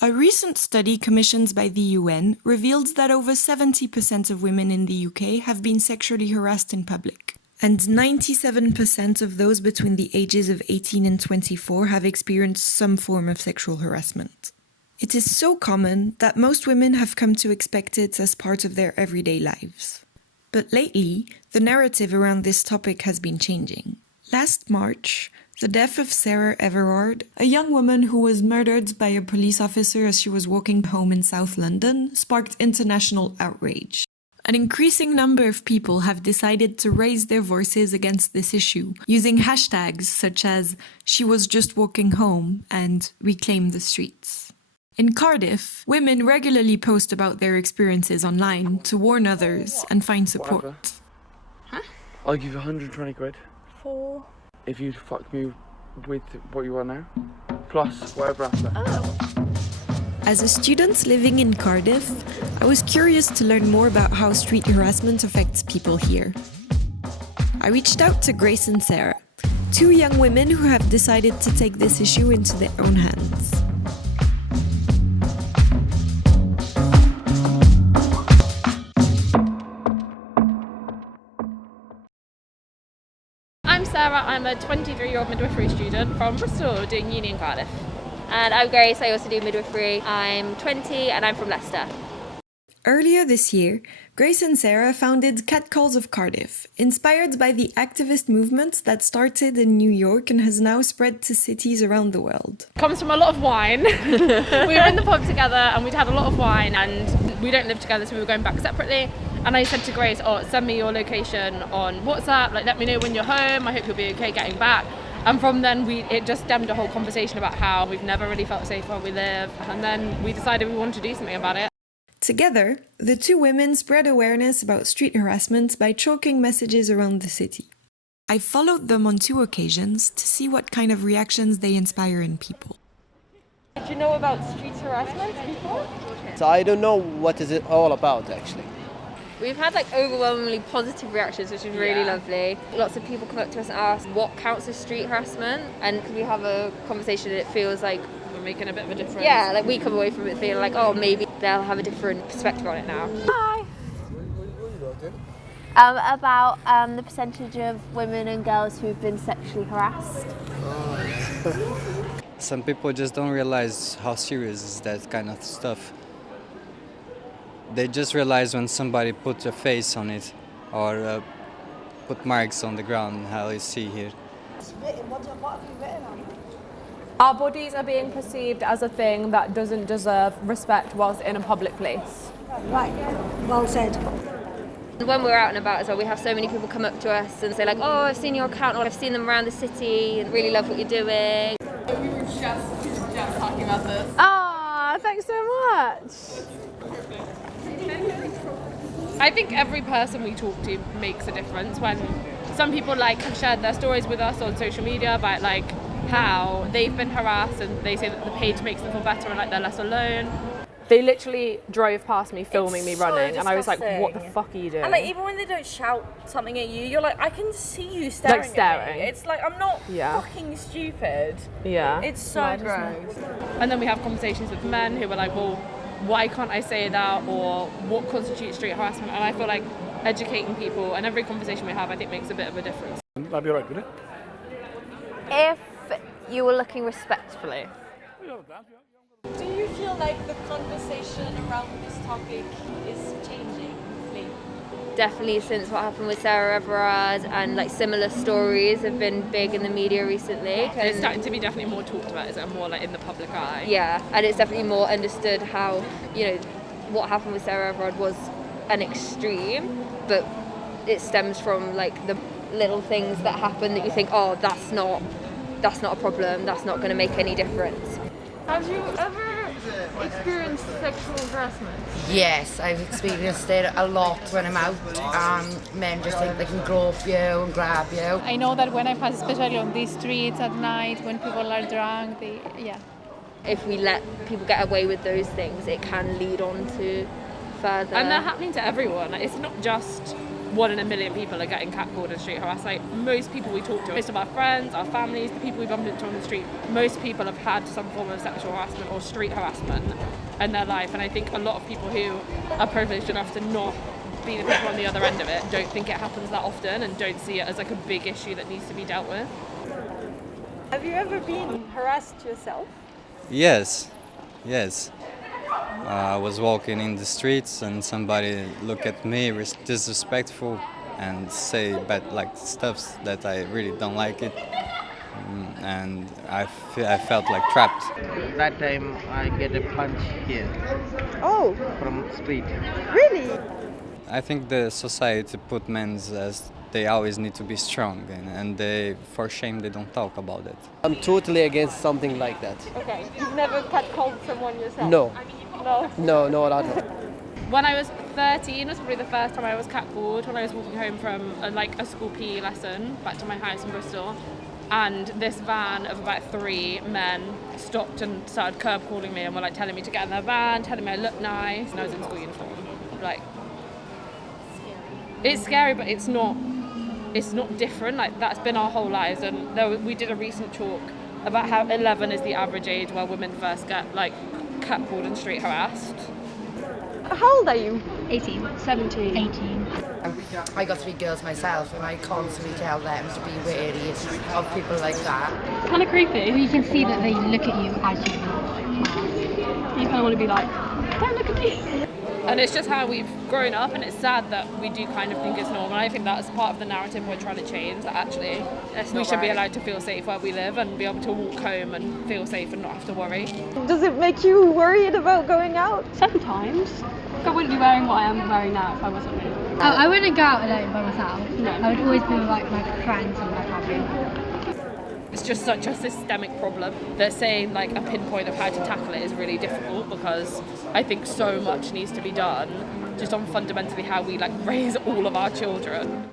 A recent study commissioned by the UN revealed that over 70% of women in the UK have been sexually harassed in public, and 97% of those between the ages of 18 and 24 have experienced some form of sexual harassment. It is so common that most women have come to expect it as part of their everyday lives. But lately, the narrative around this topic has been changing. Last March, the death of Sarah Everard, a young woman who was murdered by a police officer as she was walking home in South London, sparked international outrage. An increasing number of people have decided to raise their voices against this issue, using hashtags such as "she was just walking home" and "reclaim the streets." In Cardiff, women regularly post about their experiences online to warn others and find support. Whatever. I'll give you 120 quid. For? If you fuck me with what you are now, plus whatever after. As a student living in Cardiff, I was curious to learn more about how street harassment affects people here. I reached out to Grace and Sarah, two young women who have decided to take this issue into their own hands. I'm Sarah, I'm a 23-year-old midwifery student from Bristol doing uni in Cardiff. And I'm Grace, I also do midwifery. I'm 20 and I'm from Leicester. Earlier this year, Grace and Sarah founded Catcalls of Cardiff, inspired by the activist movement that started in New York and has now spread to cities around the world. Comes from a lot of wine. We were in the pub together and we'd had a lot of wine and we don't live together, so we were going back separately. And I said to Grace, send me your location on WhatsApp, let me know when you're home, I hope you'll be okay getting back. And from then it just stemmed a whole conversation about how we've never really felt safe where we live. And then we decided we wanted to do something about it. Together, the two women spread awareness about street harassment by chalking messages around the city. I followed them on 2 occasions to see what kind of reactions they inspire in people. Did you know about street harassment before? So I don't know what is it all about actually. We've had overwhelmingly positive reactions, which is really lovely. Lots of people come up to us and ask what counts as street harassment, and we have a conversation and it feels like We're making a bit of a difference. yeah, we come away from it feeling like, maybe they'll have a different perspective on it now. Hi. About the percentage of women and girls who've been sexually harassed. Some people just don't realize how serious is that kind of stuff. They just realize when somebody puts a face on it or put marks on the ground, how you see here. What have you written on? Our bodies are being perceived as a thing that doesn't deserve respect whilst in a public place. Right, well said. When we're out and about as well, we have so many people come up to us and say I've seen your account, or I've seen them around the city and really love what you're doing. We were just talking about this. Thanks so much. I think every person we talk to makes a difference. When some people have shared their stories with us on social media about how they've been harassed, and they say that the page makes them feel better and they're less alone. They literally drove past me filming me running, and I was like, disgusting. what the fuck are you doing? And even when they don't shout something at you, you're I can see you staring at me. It's I'm not fucking stupid. Yeah. It's so gross. And then we have conversations with men who are well, why can't I say that, or what constitutes street harassment? And I feel educating people, and every conversation we have, I think, makes a bit of a difference. That'd be alright, wouldn't it? If you were looking respectfully. Do you feel the conversation around this topic is changing? Definitely since what happened with Sarah Everard, and similar stories have been big in the media recently. And it's starting to be definitely more talked about, is it more in the public eye? Yeah, and it's definitely more understood how, what happened with Sarah Everard was an extreme, but it stems from the little things that happen that you think, that's not a problem, that's not going to make any difference. Have you ever experienced sexual harassment? Yes, I've experienced it a lot when I'm out. Men just think they can grope you and grab you. I know that when I pass, especially on these streets at night, when people are drunk, If we let people get away with those things, it can lead on to further. And they're happening to everyone. It's not just 1 in a million people are getting catcalled and street harassed. Like most people we talk to, most of our friends, our families, the people we bump into on the street, most people have had some form of sexual harassment or street harassment in their life. And I think a lot of people who are privileged enough to not be the people on the other end of it don't think it happens that often and don't see it as like a big issue that needs to be dealt with. Have you ever been harassed yourself? Yes. I was walking in the streets and somebody looked at me disrespectful and say bad stuff that I really don't like it, and I felt like trapped. That time I get a punch here. Oh. From street. Really? I think the society put men as they always need to be strong, and they, for shame, they don't talk about it. I'm totally against something like that. Okay. You've never catcalled someone yourself? No. No? No, not at all. When I was 13 was probably the first time I was catcalled, when I was walking home from a school PE lesson back to my house in Bristol, and this van of about 3 men stopped and started curb calling me and were like telling me to get in their van, telling me I looked nice, and I was in school uniform. Like, it's scary, but it's not different. Like, that's been our whole lives. And we did a recent talk about how 11 is the average age where women first get like catcalled and street harassed. How old are you? 18. 17. 18. I got 3 girls myself, and I constantly tell them to be wary of people like that. It's kind of creepy. Well, you can see that they look at you as you walk. You kind of want to be like, don't look at me. And it's just how we've grown up, and it's sad that we do kind of think it's normal. And I think that's part of the narrative we're trying to change, that actually we should be allowed to feel safe where we live and be able to walk home and feel safe and not have to worry. Does it make you worried about going out? Sometimes. I wouldn't be wearing what I am wearing now if I wasn't me. I wouldn't go out alone by myself. No. I would always be with like my friends and my family. It's just such a systemic problem that saying like a pinpoint of how to tackle it is really difficult, because I think so much needs to be done just on fundamentally how we like raise all of our children.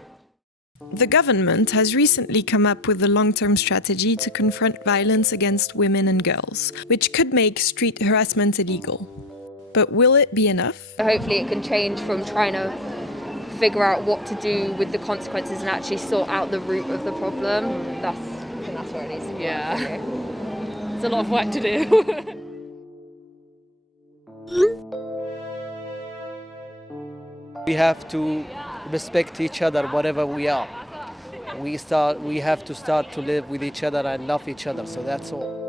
The government has recently come up with a long-term strategy to confront violence against women and girls, which could make street harassment illegal. But will it be enough? Hopefully it can change from trying to figure out what to do with the consequences and actually sort out the root of the problem. That's where it needs to be. Yeah. It's a lot of work to do. We have to respect each other whatever we are. We have to start to live with each other and love each other, so that's all.